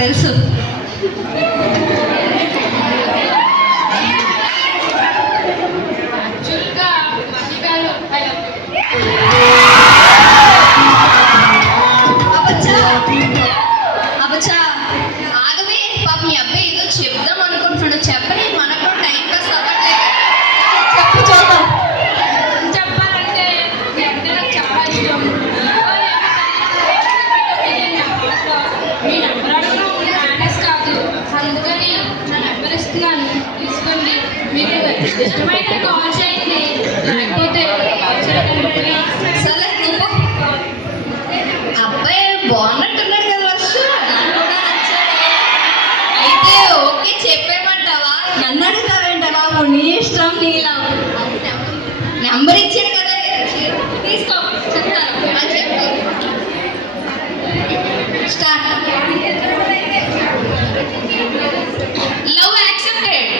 తెలుసు. ఆగవే పాప, మీ అబ్బాయి ఏదో చెప్దాం అనుకుంటున్నాడు. చెప్పని మనకు టైం పాస్ అవ్వట్లేదు. చెప్పు చూద్దాం. చెప్పాలంటే తీసుకోండి. మీకు ఇష్టమైతే కాల్ చేయండి, లేకపోతే కాల్ చేయకండి. సరే నువ్వు అబ్బాయి బాగున్నట్టున్నాడు కదా వర్ష, నాకు కూడా నచ్చాడు. అయితే ఓకే చెప్పేమంటావా? నన్ను అడుగుతావేంట బాబు, నీ ఇష్టం నీలా. నెంబర్ ఇచ్చాడు కదా, తీసుకో చెప్తాను. చెప్పు. Start. Love accepted.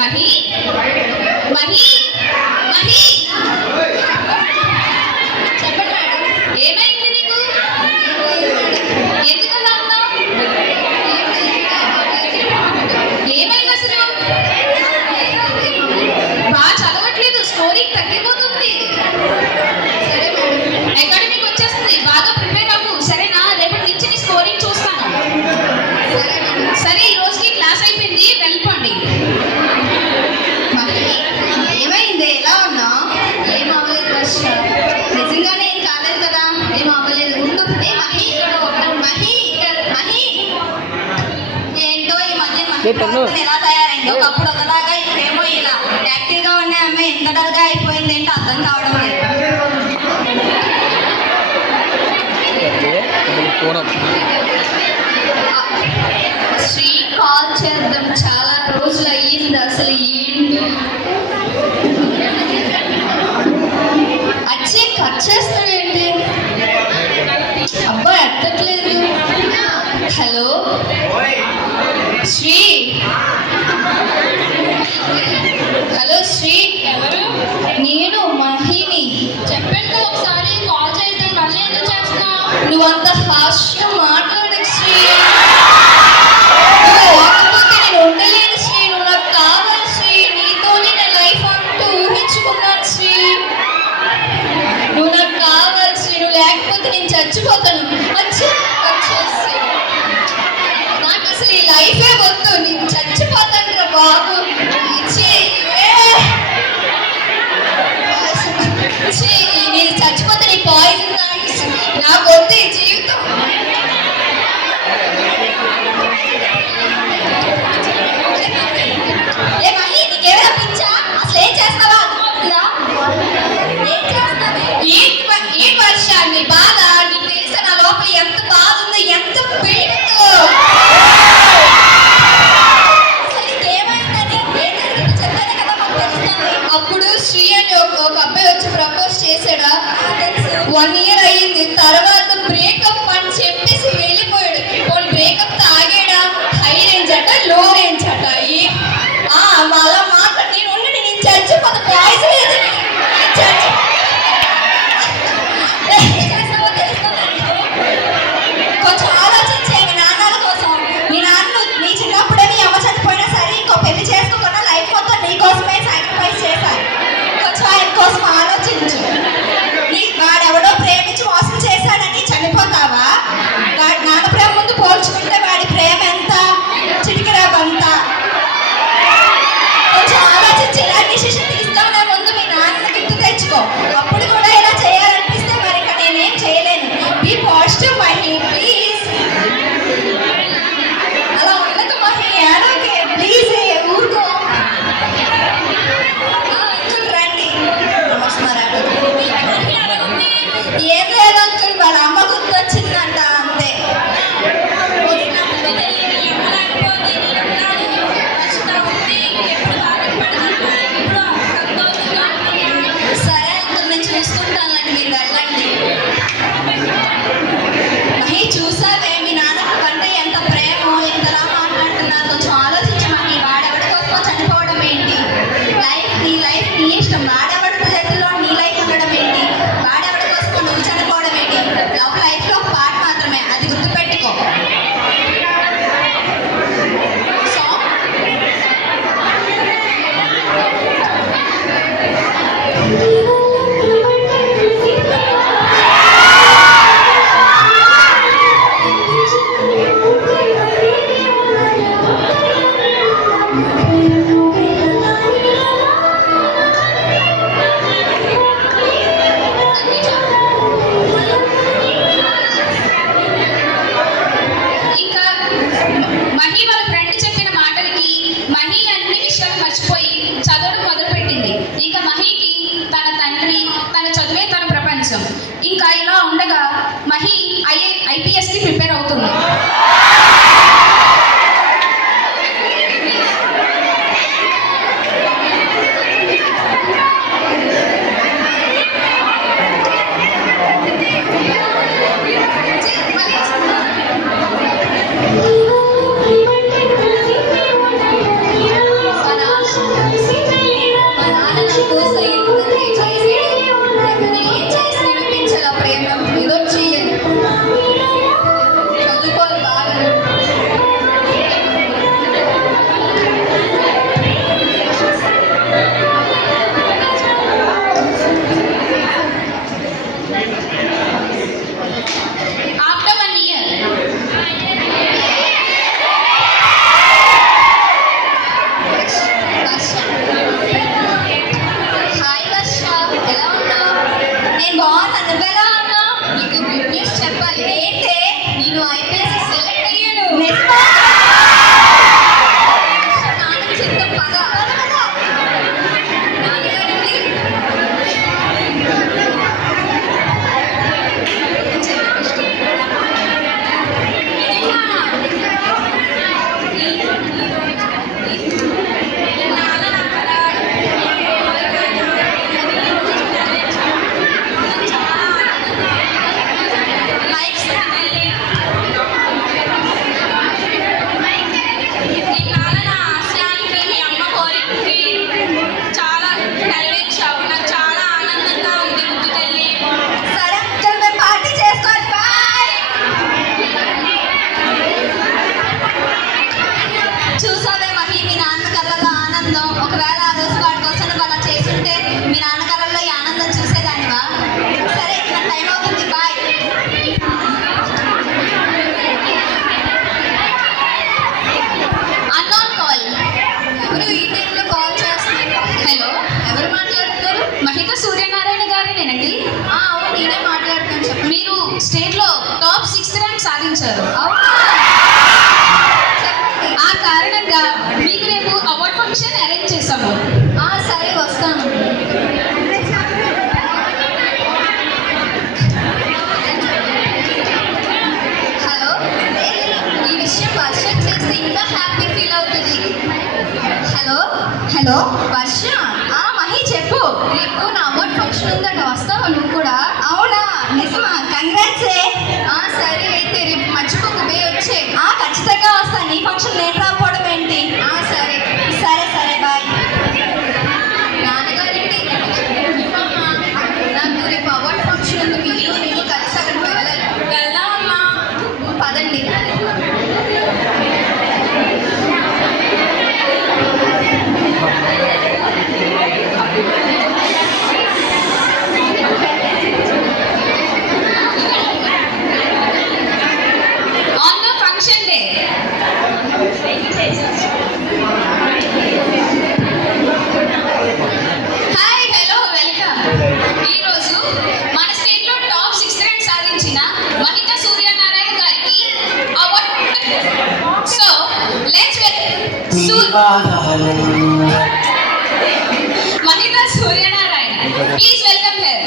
Mahi Mahi Mahi చెప్పండి మేడం. ఏమైంది నీకు? ఎందుకలా ఉన్నావు? ఏమైంది అసలు? బాగా చదవట్లేదు, స్టోరీ తగ్గిపోతుంది. సరే మేడం. అకాడమిక్ వచ్చేస్తుంది, బాగా ప్రిపేర్ అవ్వు సరేనా? రేపటి నుంచి నీ స్కోరింగ్ చూస్తాను. సరే మేడం. సరే ఈ రోజుకి క్లాస్ అయిపోయింది, వెళ్ళిపోండి. మహి, ఏమైంది? ఎలా ఉన్నా? ఏం అవ్వలేదు వర్ష. నిజంగానే ఏం కాలేదు కదా? ఏం అవ్వలేదు. ఉండు. ఏ మహి, మహి, మహి. ఏంటో ఈ మధ్య మహి చెప్పండు. ప్రవర్తన ఎలా తయారైంది? ఒకప్పుడు ఒకలాగా ఇప్పుడేమో ఇలా. యాక్టివ్ గా ఉండే అమ్మాయి ఎంత డల్ గా అయిపోయింది ఏంటో అర్థం కావడం లేదు. శ్రీ కాల్ చేద్దాం, చాలా రోజులు అయ్యింది. అసలు ఏంటి అచ్చే కట్ చేస్తాడేంటి? అబ్బా ఎత్తట్లేదు. హలో శ్రీ. హలో శ్రీ. ఎవరు? నేను మహిని. చెప్పండి కదా ఒకసారి కాల్ చేద్దాం, మళ్ళీ ఎందుకు చేస్తున్నావు? నువ్వంత హాస్యం మాట్లాడకు శ్రీ. నువ్వు లేకపోతే నేను ఉండలేను శ్రీ. నువ్వు నాకు కావాలి శ్రీ. నీతోనే నా లైఫ్ అంటూ ఊహించుకున్నాను శ్రీ. నువ్వు నాకు కావాలి శ్రీ. నువ్వు లేకపోతే నేను చచ్చిపోతాను. వచ్చేసి నాకు అసలు ఈ లైఫే వద్దు. నేను చచ్చిపోతాను రా బాబు. ఛీ, ఛీ, నేను చచ్చిపోతే నీ పాయిజన్ తాగేసి నాకు వద్దు ఈ జీవితం. ఏ మహి, నీకేమైనా పిచ్చా? అసలు ఏం చేస్తావా అర్థమవుతుందా? ఏం చేస్తావే? ఏంటి వర్ష నీ బాధ? నీకు తెలుసా నా లోపల ఎంత బాధ ఉందో, ఎంత పెయిన్ ఉందో? అసలు నీకేమైందని? ఏం జరిగిందో చెప్పానే కదా మాకు తెలుస్తుంది. అప్పుడు శ్రీ అని ఒక అబ్బాయి వచ్చి ప్రపోజ్ చేశాడా? తెలుసు. 1 year అయ్యింది. తర్వాత బ్రేకప్ అని చెప్పేసి వెళ్ళిపోయాడు. వాళ్ళు బ్రేకప్ తాగాడా? హై రేంజ్ అట, లో రేంజ్ అట. అలా మాట్లాడి నేను ఉండి నేను చచ్చిపోతా. పాయిజన్ ఏది? నేను చచ్చి ఏం చేస్తావో తెలుస్తుందా నీకు? కొంచెం ఆలోచించే మీ నాన్నల కోసం. మీ నాన్న నీ చిన్నప్పుడే నీ అమ్మ చనిపోయినా సరే ఇంకో పెళ్లి చేసుకోకుండా లైఫ్ మొత్తం నీ కోసమే సాక్రిఫైస్ చేశారు. కొంచెం ఆయన కోసం ఆలోచించు. వాడెవడో ప్రేమించి మోసం చేశాడని చనిపోతావా? వాడి నాన్న ప్రేమ ముందు పోల్చుకుంటే వాడి ప్రేమ ఎంత? చిటికరాబంత. కొంచెం ఆలోచించి ఇలా డిసిషన్ తీస్తానే ముందు మీ నాన్న గుర్తు తెచ్చుకో. అప్పుడు కూడా ఇలా చేయాలనిపిస్తే మరి ఇక నేనేం చేయలేను. Be positive Mahi, please. అలా ఉండదు మహి, ఏడోకే ప్లీజ్, ఊరుకో. అంకుల్ రండి. నమస్కారం. ఏం లేదు అంకుల్, వాళ్ళ అమ్మ గుర్తొచ్చిందంట అంతే. వదినా సాధించారు. అవునా? ఆ కారణంగా మీకు రేపు అవార్డ్ ఫంక్షన్ అరేంజ్ చేశాము. సరే వస్తాను. హలో, ఈ విషయం వర్ష చేస్తే ఇంకా హ్యాపీ ఫీల్ అవుతుంది. హలో హలో వర్ష, మహి చెప్పు. రేపు నా అవార్డ్ ఫంక్షన్ ఉందట, వస్తావా నువ్వు కూడా? అవునా, నిజమా? కంగ్రాట్స్. సరే అయితే రేపు మర్చిపోకు, బే వచ్చే. ఖచ్చితంగా వస్తాను. నీ ఫంక్షన్ నేను రాకపోవడం ఏంటి? సరే సరే సరే బాయ్. నాన్నగారండి, నాకు రేపు అవార్డ్ ఫంక్షన్ ఉంది. మీరు నేను కలిసి అక్కడికి వెళ్ళాలి. వెళ్దామమ్మా, పదండి. On the function day hi hello welcome. ఈరోజు మన స్టేట్లో టాప్ 6 ర్యాంక్ సాధించిన మహిత సూర్యనారాయణ గారికి award. So let's Mahitha Suryanarayana, please welcome her.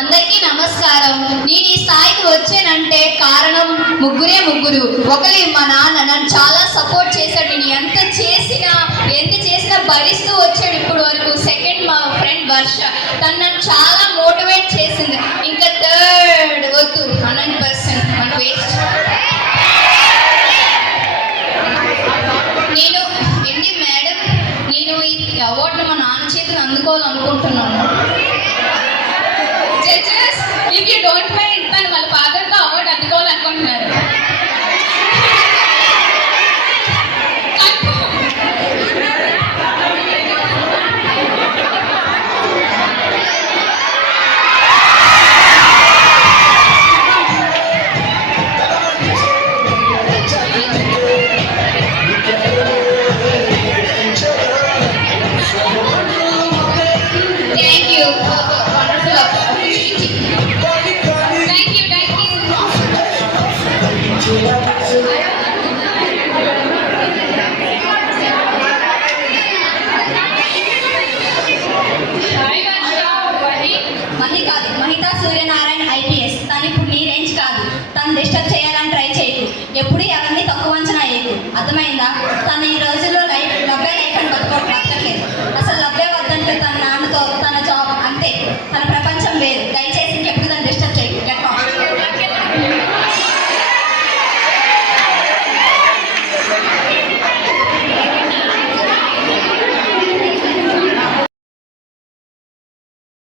అందరికీ నమస్కారం. నేను ఈ స్థాయికి వచ్చానంటే కారణం ముగ్గురు. ఒకరి మా నాన్న నన్ను చాలా సపోర్ట్ చేశాడు. నేను ఎంత చేసినా భరిస్తూ వచ్చాడు ఇప్పటి వరకు. సెకండ్ మా ఫ్రెండ్ వర్ష, తను నన్ను చాలా మోటివేట్ చేసింది. ఇంకా థర్డ్ వద్దు, 100% మన వేస్ట్. మేడం, నేను ఈ అవార్డును మా నాన్న చేతిని అందుకోవాలనుకుంటున్నాను. Judges, if you don't mind, తను వాళ్ళ ఫాదర్తో అవార్డు అందుకోవాలనుకుంటున్నారు. Thank you for the wonderful opportunity. Thank you. Hi Varsha. Mahi కాదు, మహితా సూర్యనారాయణ IPS. తను ఇప్పుడు నీ రేంజ్ కాదు. తను డిస్టర్బ్ చేయాలని ట్రై చేయకు. ఎప్పుడు ఎవరిని